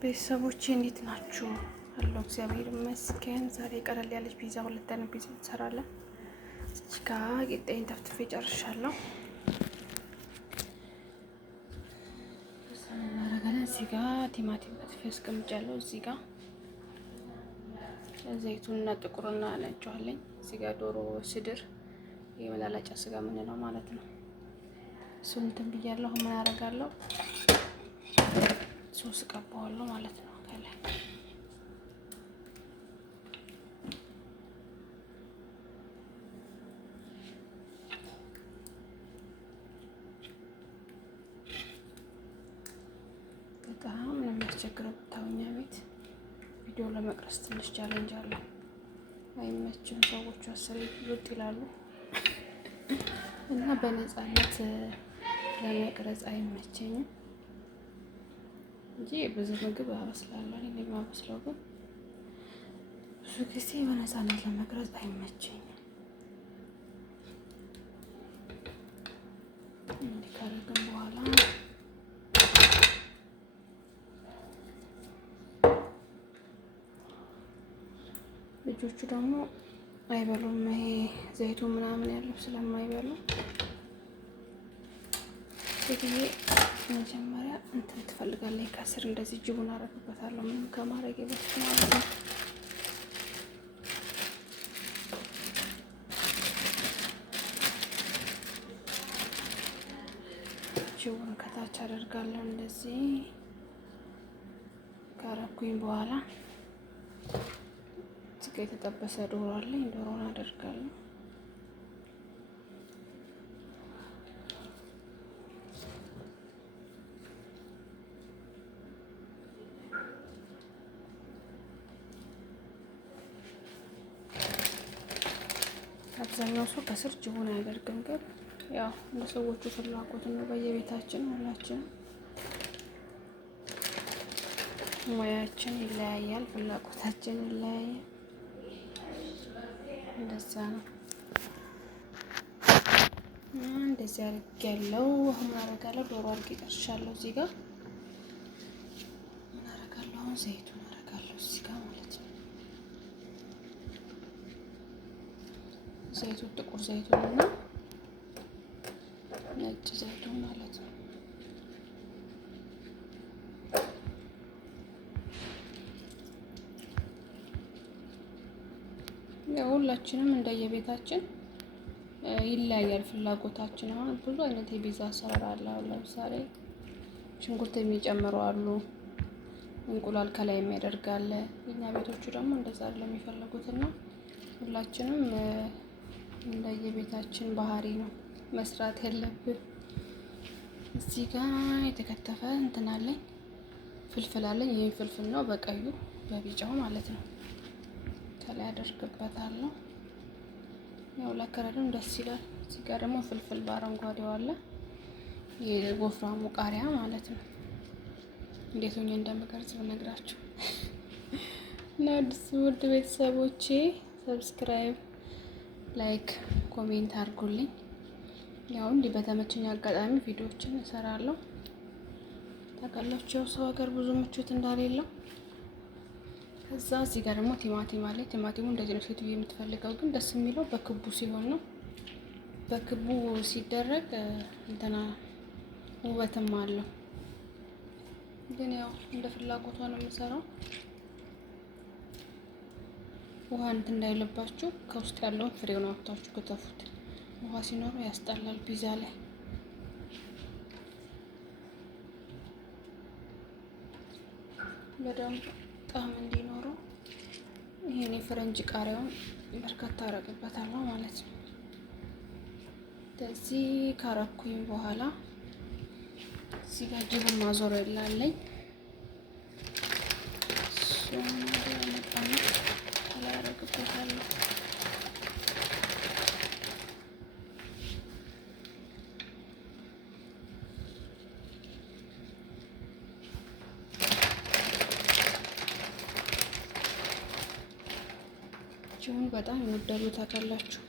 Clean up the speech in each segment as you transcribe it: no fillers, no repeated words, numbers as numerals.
ቤተሰቦቼ እንዴት ናችሁ? አለሁ እግዚአብሔር ይመስገን። ዛሬ ቀለል ያለች ፒዛ፣ ሁለት አይነት ፒዛ እንሰራለን። እዚህ ጋ ቂጣዬን ተፍትፌ ጨርሻለሁ። እናደርጋለን። እዚህ ጋ ቲማቲም ከትፌ አስቀምጫለሁ። እዚህ ጋ ዘይቱንና ጥቁርና ነጭዋለኝ። እዚህ ጋ ዶሮ ስድር የመላላጫ ስጋ የምንለው ማለት ነው። እሱን እንትን ብያለሁ። ምን አደርጋለሁ? ሶስ ቀባዋለሁ ማለት ነው ከላይ። በጣም ነው የሚያስቸግረው ብታውኛ ቤት ቪዲዮ ለመቅረጽ ትንሽ ቻሌንጅ አለው። አይመችም። ሰዎቹ አስሬ ውጥ ይላሉ እና በነፃነት ለመቅረጽ አይመቸኝም እንጂ ብዙ ምግብ አበስላለሁ። እኔ የማበስለው ግን ብዙ ጊዜ በነፃነት ለመቅረጽ አይመቸኝም። እንዲህ ካደረግን በኋላ ልጆቹ ደግሞ አይበሉም። ይሄ ዘይቱ ምናምን ያለው ስለማይበሉ ስለዚህ መጀመሪያ እንትን ትፈልጋለች። ከስር እንደዚህ ጅቡን አደርግበታለሁ ምንም ከማድረግ በፊት ማለት ነው። ጅቡን ከታች አደርጋለሁ። እንደዚህ ካረኩኝ በኋላ እዚህ የተጠበሰ ዶሮ አለኝ። ዶሮውን አደርጋለሁ። አብዛኛው ሰው ከስር ጅቡን አያደርግም፣ ግን ያው እንደ ሰዎቹ ፍላጎት ነው። በየቤታችን ሁላችን ሙያችን ይለያያል፣ ፍላጎታችን ይለያያል። እንደዛ ነው። እንደዚህ አድርጌያለሁ። አሁን አደርጋለሁ። ዶሮ አድርጌ ጨርሻለሁ። እዚህ ጋር ምን አደርጋለሁ? አሁን ዘይቱን አደርጋለሁ እዚህ ጋር ማለት ነው። ዘይቱን ጥቁር ዘይቱን እና ነጭ ዘይቱን ማለት ነው። ያው ሁላችንም እንደየቤታችን ይለያያል ፍላጎታችን። አሁን ብዙ አይነት የፒዛ አሰራር አለ። አሁን ለምሳሌ ሽንኩርት የሚጨምሩ አሉ፣ እንቁላል ከላይ የሚያደርግ አለ። የኛ ቤቶቹ ደግሞ እንደዛ አይደለም የሚፈልጉት እና ሁላችንም እንደየቤታችን ባህሪ ነው መስራት ያለብን። እዚህ ጋር የተከተፈ እንትን አለኝ፣ ፍልፍል አለኝ። ይሄ ፍልፍል ነው በቀዩ በቢጫው ማለት ነው። ከላይ አደርግበታለሁ። ያው ለከረዱም ደስ ይላል። እዚህ ጋር ደግሞ ፍልፍል በአረንጓዴው አለ፣ የወፍራሙ ቃሪያ ማለት ነው። እንዴት ሆኜ እንደምቀርጽ ብነግራችሁ እና ውድ ቤተሰቦቼ ሰብስክራይብ፣ ላይክ፣ ኮሜንት አድርጉልኝ። ያው እንዲህ በተመቸኝ አጋጣሚ ቪዲዮዎችን እሰራለሁ። ታውቃላችሁ ሰው ሀገር ብዙ ምቾት እንዳሌለው። ከዛ እዚህ ጋር ደግሞ ቲማቲም አለ። ቲማቲሙ እንደዚህ ነው ሴትዮ የምትፈልገው፣ ግን ደስ የሚለው በክቡ ሲሆን ነው። በክቡ ሲደረግ እንትና ውበትም አለው። ግን ያው እንደ ፍላጎቷ ነው የምሰራው። ውሃ እንትን እንዳይለባችሁ ከውስጥ ያለውን ፍሬውን አውጥታችሁ ከተፉት። ውሃ ሲኖረው ያስጠላል ፒዛ ላይ። በደንብ ጣዕም እንዲኖረው ይሄን የፈረንጅ ቃሪያውን በርካታ አደርግበታለሁ ማለት ነው። እንደዚህ ካረኩኝ በኋላ እዚህ ጋር ጅቡን ማዞሪያ ይላለኝ እሱን መጣና ላይ አደርግበታለሁ። ጅቡን በጣም ይወዳሉ ታውቃላችሁ።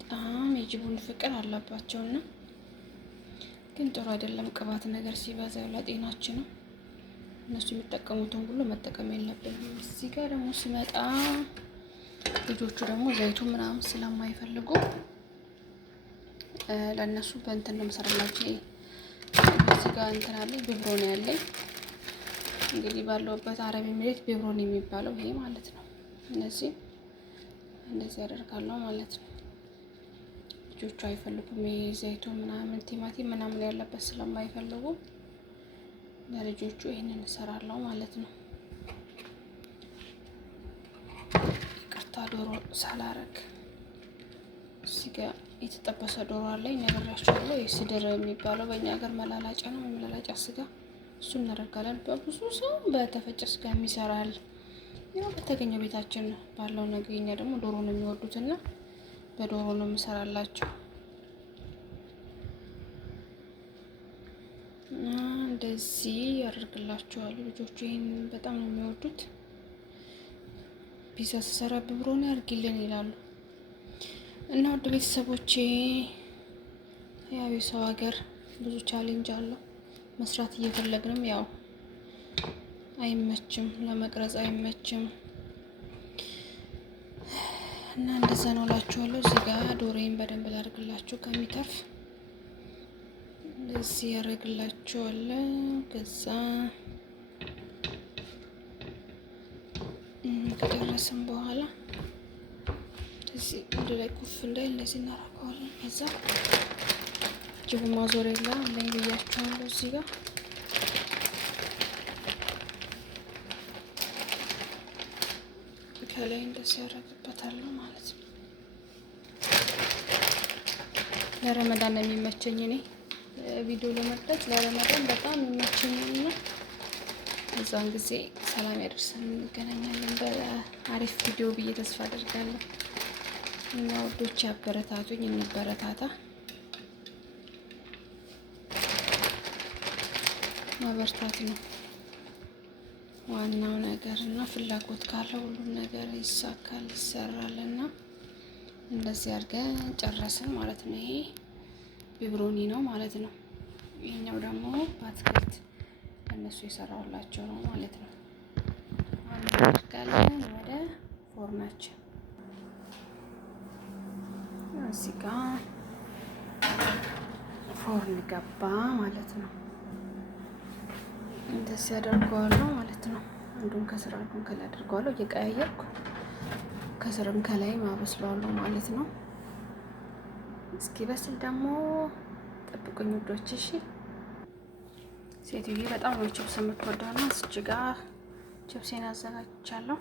በጣም የጅቡን ፍቅር አለባቸውና ግን ጥሩ አይደለም ቅባት ነገር ሲበዛ ለጤናችን ነው። እነሱ የሚጠቀሙትን ሁሉ መጠቀም የለብንም። እዚህ ጋር ደግሞ ሲመጣ ልጆቹ ደግሞ ዘይቱ ምናምን ስለማይፈልጉ ለእነሱ በእንትን ነው የምሰራላቸው። እዚህ ጋር እንትን አለኝ፣ ቢብሮኒ ያለኝ። እንግዲህ ባለውበት አረብ ኤሚሬት ቢብሮኒ የሚባለው ይሄ ማለት ነው። እነዚህ እንደዚህ ያደርጋለሁ ማለት ነው። ልጆቹ አይፈልጉም ይሄ ዘይቱ ምናምን ቲማቲም ምናምን ያለበት ስለማይፈልጉ ለልጆቹ ይሄንን እሰራለሁ ማለት ነው። ይቅርታ ዶሮ ሳላረግ እዚህ ጋር የተጠበሰ ዶሮ አለኝ ነግሬያችኋለሁ። የስድር የሚባለው በእኛ ሀገር መላላጫ ነው፣ የመላላጫ ስጋ። እሱን እናደርጋለን። በብዙ ሰው በተፈጨ ስጋ የሚሰራል። ያው በተገኘው ቤታችን ባለው ነገር እኛ ደግሞ ዶሮ ነው የሚወዱትና በዶሮ ነው የምሰራላቸው። እንደዚህ ያደርግላቸዋል። ልጆቹ ይሄን በጣም ነው የሚወዱት። ፒዛ ስሰራ ቢብሮኒ አድርጊልን ይላሉ። እና ውድ ቤተሰቦቼ ያው የሰው ሀገር ብዙ ቻሌንጅ አለው። መስራት እየፈለግንም ያው አይመችም፣ ለመቅረጽ አይመችም። እና እንደዛ ነው እላችኋለሁ። እዚህ ጋር ዶሮዬን በደንብ ላድርግላችሁ ከሚተርፍ እንደዚህ ያደርግላችኋለሁ። ከዛ ከደረስን በኋላ እዚህ ወደ ላይ ኩፍ እንዳይል እንደዚህ እናደርገዋለን። ከዛ ጅቡ ማዞሪያ አለኝ ብያችኋለሁ። እዚህ ጋር ከላይ እንደዚህ ያደርግበታለሁ ማለት ነው። ለረመዳን ነው የሚመቸኝ እኔ ቪዲዮ ለመቅረጽ ለረመዳን በጣም የሚመቸኝና እዛን ጊዜ ሰላም ያደርሰን እንገናኛለን በአሪፍ ቪዲዮ ብዬ ተስፋ አደርጋለሁ። እና ወዶች አበረታቱኝ፣ እንበረታታ። ማበርታት ነው ዋናው ነገር እና ፍላጎት ካለ ሁሉም ነገር ይሳካል፣ ይሰራል። እና እንደዚህ አድርገን ጨረስን ማለት ነው። ይሄ ቢብሮኒ ነው ማለት ነው። ይሄኛው ደግሞ በአትክልት እነሱ የሰራሁላቸው ነው ማለት ነው። አድርጋለን ወደ ፎርናችን። እዚህ ጋር ፎርን ገባ ማለት ነው። እንደዚህ አደርገዋለሁ ማለት ነው። አንዱን ከስር አንዱን ከላይ አደርገዋለሁ እየቀያየርኩ ከስርም ከላይ ማበስለዋለሁ ማለት ነው። እስኪ በስል ደግሞ ጠብቁኝ ውዶች። እሺ ሴትዬ በጣም ነው ቺፕስ የምትወደውና እዚህ ጋር ቺፕሴን አዘጋጅቻለሁ።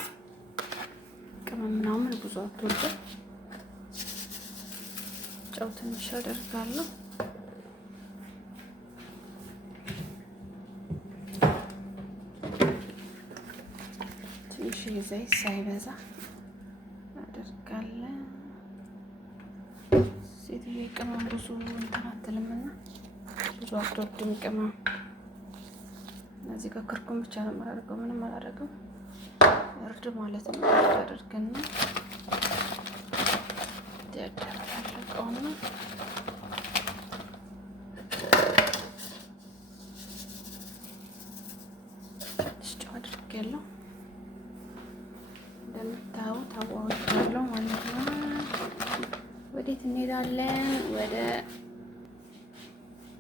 ቅመም ምናምን ብዙ አትወድም። ጨው ትንሽ አደርጋለሁ። ትንሽ ዘይት ሳይበዛ አደርጋለሁ። ሴትዬ ቅመም ብዙ እንትን አትልምና ብዙ አትወድም ቅመም። እዚህ ጋር ክርኩም ብቻ ነው የማደርገው፣ ምንም አላደርግም። እርድ ማለት ነው። እርድ አድርገና ያደረቀውና ትንሽ ጨው አድርጌያለሁ። እንደምታዩት አዋህዳለሁ ማለት ነው። ወዴት እንሄዳለን? ወደ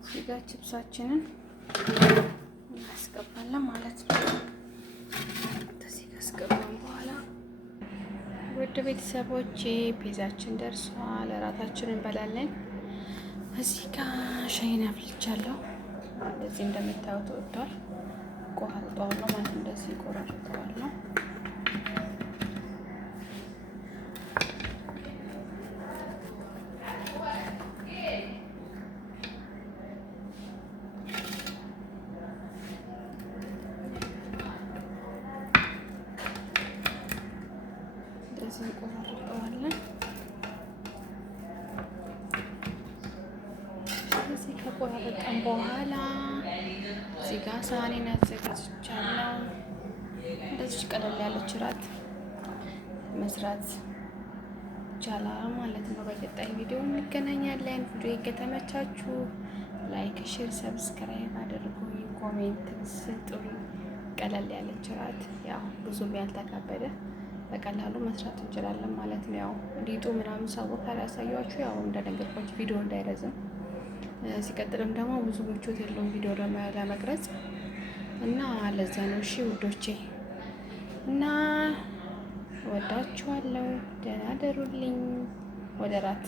ስጋ ቺፕሳችንን እናስገባለን ማለት ነው። እንደዚህ ካስገባን በኋላ ወደ ቤተሰቦቼ ፒዛችን ደርሷል። እራታችንን እንበላለን። እዚህ ጋር ሻይን አፍልቻለሁ። እንደዚህ እንደምታዩት ወጥቷል። ቆራርጠዋለሁ ማለት እንደዚህ ቆራርጠዋለሁ። እንደዚህ እንቆራርጠዋለን። እዚህ ከቆራረጠን በኋላ እዚህ ጋር ሳህኔን አዘጋጅቻለሁ። እንደዚህ ቀለል ያለች እራት መስራት ይቻላል ማለት ነው። በቀጣይ ቪዲዮ እንገናኛለን። ቪዲዮ ከተመቻችሁ ላይክ፣ ሼር፣ ሰብስክራይብ አድርጉኝ፣ ኮሜንት ስጡኝ። ቀለል ያለች እራት፣ ያው ብዙም ያልተካበደ በቀላሉ መስራት እንችላለን ማለት ነው። ያው ሊጡ ምናምን ሳቦካ ያሳያችሁ ያው እንደነገርኳችሁ ቪዲዮ እንዳይረዝም፣ ሲቀጥልም ደግሞ ብዙ ምቾት የለውም ቪዲዮ ለመቅረጽ እና ለዛ ነው። እሺ ውዶቼ እና ወዳችኋለሁ። ደህና ደሩልኝ። ወደ ራት